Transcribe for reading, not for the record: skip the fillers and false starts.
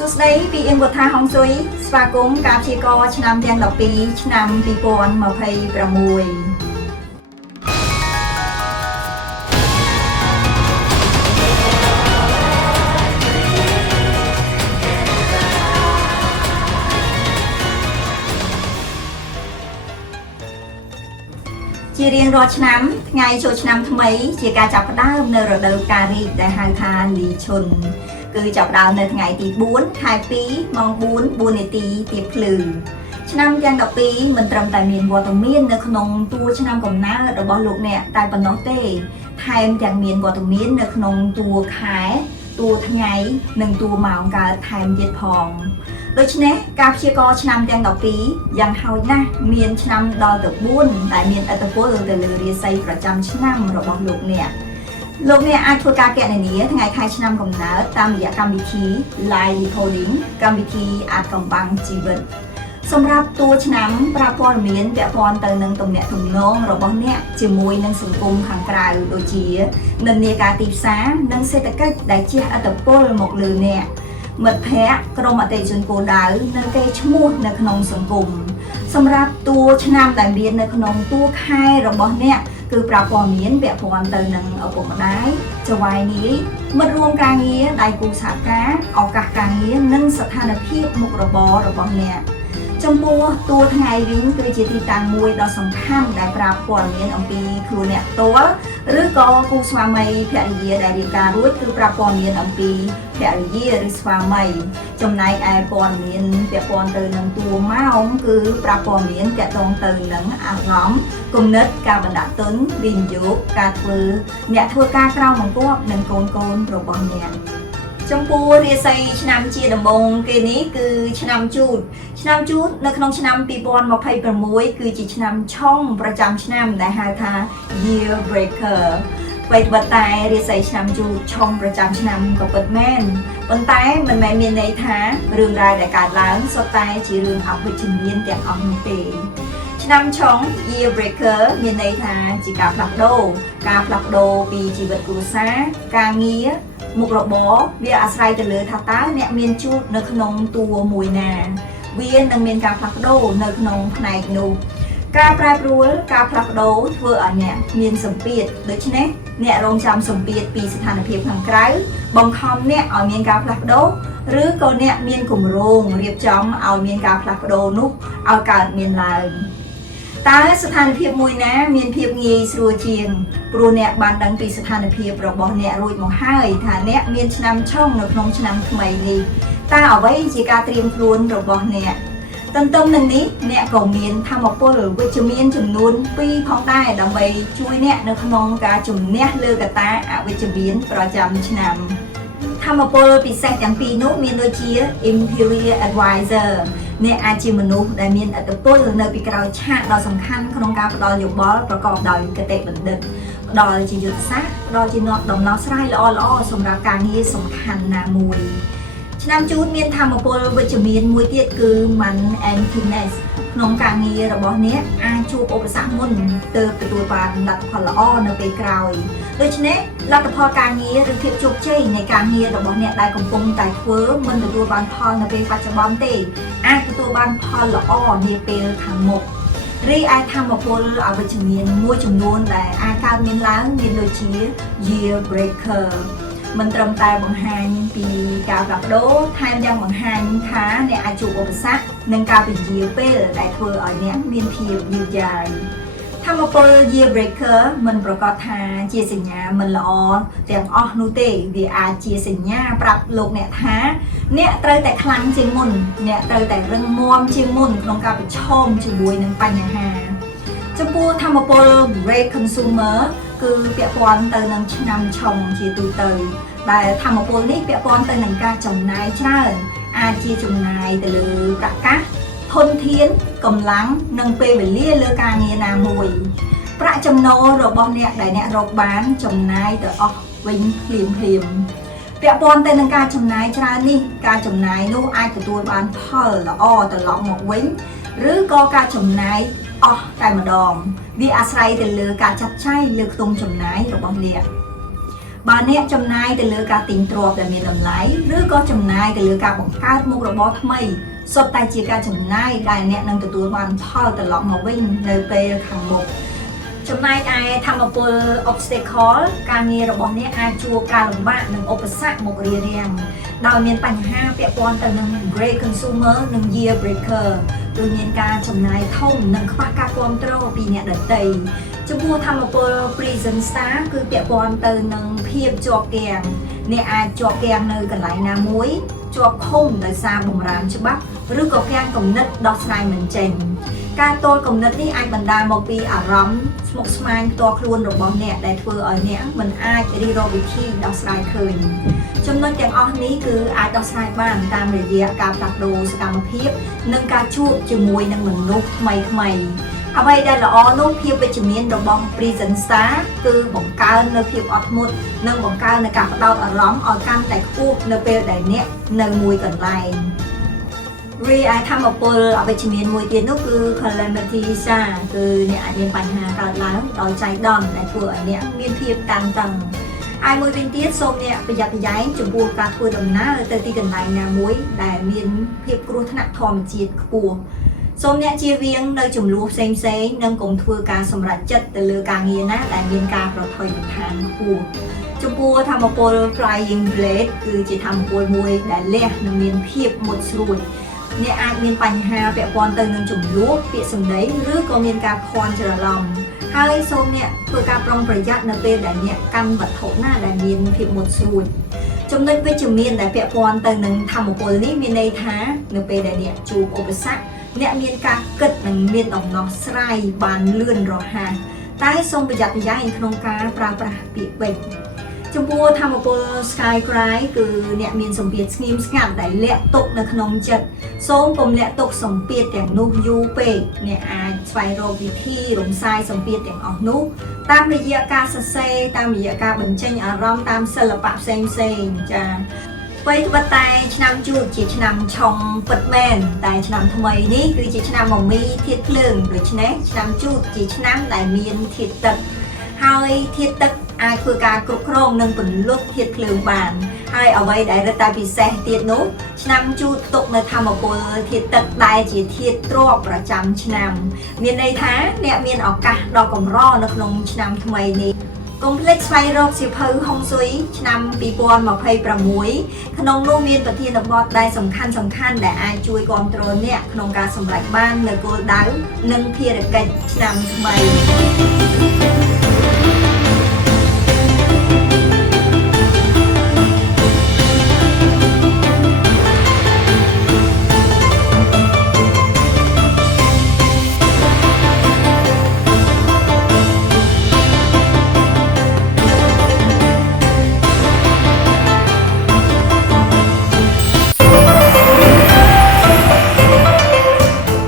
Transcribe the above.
សួស្តីពីអៀងវុធាហុងស៊ុយស្វាគមន៍ការព្យាករណ៍ឆ្នាំទាំង12ឆ្នាំ2026ជារៀងរាល់ឆ្នាំថ្ងៃចូលឆ្នាំថ្មីជាការចាប់ផ្ដើមនៅរដូវកាលរីកដែលហៅថាលីឈុនគឺចាប់ផ្ដើមនៅថ្ងៃទី4ខែ2ម៉ោង4:04នាទីទៀបភ្លឺឆ្នាំទាំង12មិនត្រឹមតែមានវត្តមាននៅក្នុងតួឆ្នាំកំណើតរបស់លោកអ្នកតែប៉ុណ្ណោះទេថែមទាំងមានវត្តមាននៅក្នុងតួខែតួថ្ងៃនិងតួម៉ោងកើតថែមទៀតផងដូច្នេះការព្យាករណ៍ឆ្នាំទាំង12យ៉ាងហោចណាស់មានឆ្នាំដល់ទៅ4ដែលមានឥទ្ធិពលទៅលើរាសីប្រចាំឆ្នាំរបស់លោកអ្នកអាចធ្វើការគណនាថ្ងៃខែឆ្នាំកំណើតតាមរយៈកម្មវិធី Live Decoding កម្មវិធីអាចកំបាំងជីវិតសម្រាប់តួឆ្នាំប្រាប់ព័ត៌មានពាក់ព័ន្ធទៅនឹងទំនាក់ទំនងរបស់អ្នកជាមួយនឹងសង្គមខាងក្រៅដូចជានិន្នាការទីផ្សារនិងសេដ្ឋកិច្ចដែលជះឥទ្ធិពលមកលើអ្នកមិត្តភ័ក្តិក្រុមអតិថិជនគោលដៅនិងកេរ្តិ៍ឈ្មោះនៅក្នុងសង្គមសម្រាប់តួឆ្នាំដែលមាននៅក្នុងតួខែរបស់អ្នកគឺប្រាប់ព័ត៌មានពាក់ព័ន្ធទៅនឹងឪពុកម្ដាយចៅហ្វាយនាយមិត្តរួមការងារដៃគូសហការឱកាសការងារនិងស្ថានភាពមុខរបររបស់អ្នកចំពោះតួថ្ងៃវិញគឺជាទីតាំងមួយដ៏សំខាន់ដែលប្រាប់ព័ត៌មានអំពីខ្លួនអ្នកផ្ទាល់ឬក៏គូស្វាមីភរិយាដែលរៀបការរួចគឺប្រាប់ព័ត៌មានអំពីភរិយាឬស្វាមីចំណែកឯព័ត៌មានពាក់ព័ន្ធទៅនឹងតួម៉ោងគឺប្រាប់ព័ត៌មានទាក់ទងទៅនឹងអារម្មណ៍គំនិតការបណ្ដាក់ទុនវិនិយោគការអ្នកធ្វើការក្រៅបង្គាប់និងកូនរបស់អ្នកចំពោះរាសីឆ្នាំជាដំបូងគេនេះគឺឆ្នាំជូតនៅក្នុងឆ្នាំ2026គឺជាឆ្នាំឆុងប្រចាំឆ្នាំដែលហៅថា Year Breaker អ្វីត្បិតតែរាសីឆ្នាំជូតឆុងប្រចាំឆ្នាំក៏ពិតមែនប៉ុន្តែមិនមែនមានន័យថារឿងរ៉ាវដែលកើតឡើងសុទ្ធតែជារឿងអវិជ្ជមានទាំងអស់នោះទេឆ្នាំឆុង Year Breaker មានន័យថាជាការផ្លាស់ប្ដូរពីជីវិតគ្រួសារការងារមុខរបរវាអាស្រ័យទៅលើថាតើអ្នកមានជួបនៅក្នុងតួមួយណាវានឹងមានការផ្លាស់ប្ដូរនៅក្នុងផ្នែកនោះការប្រែប្រួលការផ្លាស់ប្ដូរធ្វើឲ្យអ្នកមានសម្ពាធដូច្នេះអ្នករងចាំសម្ពាធពីស្ថានភាពខាងក្រៅបង្ខំអ្នកឲ្យមានការផ្លាស់ប្ដូរឬក៏អ្នកមានគម្រោងរៀបចំឲ្យមានការផ្លាស់ប្ដូរនោះឲ្យកើតមានឡើងតើស្ថានភាពមួយណាមានភាពងាយស្រួលជាងព្រោះអ្នកបានដឹងពីស្ថានភាពរបស់អ្នករួចមកហើយថាអ្នកមានឆ្នាំឆុងនៅក្នុងឆ្នាំថ្មីនេះតើអ្វីជាការត្រៀមខ្លួនរបស់អ្នកទន្ទឹមនឹងនេះអ្នកក៏មានធម៌ពលវិជ្ជមានចំនួន2ផងដែរដើម្បីជួយអ្នកនៅក្នុងការជំនះលើកត្តាអវិជ្ជមានប្រចាំឆ្នាំធម៌ពលពិសេសទាំងពីរនោះមានដូចជា Imperial Advisor អ្នកអាចជាមនុស្សដែលមានឥទ្ធិពលនៅពីក្រោយឆាកដ៏សំខាន់ក្នុងការផ្ដល់យោបល់ប្រកបដោយគតិបណ្ឌិតផ្ដល់ជាយុទ្ធសាស្ត្រផ្ដល់ជាដំណោះស្រាយល្អៗសម្រាប់ការងារសំខាន់ណាមួយឆ្នាំជូតមានធម៌ពលវិជ្ជមានមួយទៀតគឺ Man and Fitness ក្នុងការងាររបស់អ្នកអាចជួបឧបសគ្គមុនទើបទទួលបានលទ្ធផលល្អនៅពេលក្រោយដូច្នេះលទ្ធផលការងារឬភាពជោគជ័យនៃការងាររបស់អ្នកដែលកំពុងតែធ្វើមិនទទួលបានផលនៅពេលបច្ចុប្បន្នទេអាចទទួលបានផលល្អនាពេលខាងមុខរីឯធម៌ពលអវិជ្ជមានមួយចំនួនដែលអាចកើតមានឡើងមានដូចជា Year Breaker មិនត្រឹមតែបង្ហាញពីការផ្លាស់ប្ដូរថែមទាំងបង្ហាញថាអ្នកអាចជួបឧបសគ្គនិងការពន្យាពេលដែលធ្វើឲ្យអ្នកមានភាពយឺតយ៉ាវធម៌ពល Year Breaker មិនប្រកាសថាជាសញ្ញាមិនល្អទាំងអស់នោះទេវាអាចជាសញ្ញាប្រាប់លោកអ្នកថាអ្នកត្រូវតែខ្លាំងជាងមុនអ្នកត្រូវតែរឹងមាំជាងមុនក្នុងការប្រឈមជាមួយនឹងបញ្ហាចំពោះធម៌ពល Great Consumer គឺពាក់ព័ន្ធទៅនឹងឆ្នាំឆុងជាទូទៅដែលធម៌ពលនេះពាក់ព័ន្ធទៅនឹងការចំណាយច្រើនអាចជាចំណាយទៅលើប្រកាសធនធានកម្លាំងនិងពេលវេលាលើការងារណាមួយប្រាក់ចំណូលរបស់អ្នកដែលអ្នករកបានចំណាយទៅអស់វិញភ្លាមពាក់ព័ន្ធទៅនឹងការចំណាយច្រើននេះការចំណាយនោះអាចទទួលបានផលល្អត្រឡប់មកវិញឬក៏ការចំណាយអស់តែម្ដងវាអាស្រ័យទៅលើការចាត់ចែងលើខ្ទង់ចំណាយរបស់អ្នក bà nè chầm nai từ lứa cá tình trộp để miền đầm lái rứa có chầm nai từ lứa cá bỏng cao một rồi bó thay sốt tay chia cá chầm nai đài nè nâng từ tuổi hoàn thao từ lọ màu vinh nơi pe khẳng một chầm nai ai tham một obstacle cá nghe rồi bó nè ai chua cá lồng bạn nâng opposite một rìa riêng đào miền bành ha bẹ quan từ nâng great consumer nâng year breaker từ miền cá chầm nai thông nâng khoa cá control vì nè đợt tây chúng mua tham một prison star cứ bẹ quan từ nâng phiệp cho kèng nè ai cho kèng nơi gần lại nam muối cho không đời xa bùng rám cho bắc rư có kèng công nứt đo sai mình trình ca tôi công nứt ní ai bần đà một pi ả rắm một smile to luôn rồi bọn nè để thưa ở nè mình ai cái đi rồi khi đo sai khơi trong nên tiếng on ní cứ ai đo sai bàn tam để gì cả đặt đồ cả một hiếp nâng ca chuột chữ mùi nâng mình nốt mày ở đây đây là ó nốt hiếp về chữ miền đồ bong prison star từ bóng cao nơi hiếp ọt một nâng bóng cao nơi cả đau ở rắm ở cam tại khu nơi bê đại nè nơi mùi cần lại vì ai tham một bờ ở về chữ miền mùi tiền nó cứ calamity sa từ nè ai miền bành hà cả lá đòi cháy đòn lại vừa nè miền hiếp càng tầng ai mùi bên tiết xôm nè bây giờ thì giấy chụp bùa cả thua đồng ná ở tới gần này là muối đại miền hiệp cua nặng thòm chiết cua xôm nè chia viên nơi chùm lúa xem nâng cùng thua cả sầm rạch chất từ lừa cả nghiền á đại miền cả rồi thời tháng cua chụp bùa tham một bùa flying blade cứ chỉ tham bùa muối đại lẹ nâng miền hiệp một ruồi nè ai miền bành hà vẽ quan từ nâng chùm lúa vẽ sầm đấy rước có miền cả con trở lòng hai xôm nè tôi ca prongประหยัดในเป็นแต่เนี่ยกันบัดโถหน้าแต่มีนผิดหมดสูตรจำนวนไปจุมีนแต่เปียปอนแต่หนึ่งทำmộtคนนี้มีในท้าในเป็นแต่เนี่ยจูบอุปสรรคเนี่ยมีการเกิดหนึ่งมีนออกนอกสไลบานเลื่อนรอหาใต้ทรงประหยัดย้ายขนมกาปลาปีกเป็ดจมพูทำmộtคนสกายไกร์คือเนี่ยมีนสมเปียสนิมสกัดได้เละตกในขนมจัดส้มกลมเละตกสมเปียแต่งนูยูเปเนี่ยอาไฟโรวิธีหลงทรายสมเปียแต่งออกนุตามระยะการเซตามระยะการบันเจิงอารมณ์ตามศิลปะเซมจะไปวัดไตชนำจูดจีชนำชงปัดแมนแต่ชนำทำไมนี่คือจีชนำมองมีเทียดเครื่องโดยชนะชนำจูดจีชนำได้มีนเทียดตึกให้เทียดตึกaiคือการกรุบกรองนึ่งเป็นลูกเทียดเคลื่อนบานให้เอาไว้ได้ระดับพิเศษเทียดนู้นำจูตกในธรรมบุญเทียดตักได้จีเทียดตรวประจำนำมีในท้าเนี่ยมีออกกะดอกกำรอนักลงนำทำไมนี้กลุ่มเล็กไฟโรคสิบเพอห้องซุยนำปีบอลมาเพย์ประมุยขนมลูกมีนประเทศบอดได้สำคัญแต่อาช่วยกองโตรเนี่ยขนมการสำหรับบ้านในโกลดาวนึ่งเพียรกันนำทำไม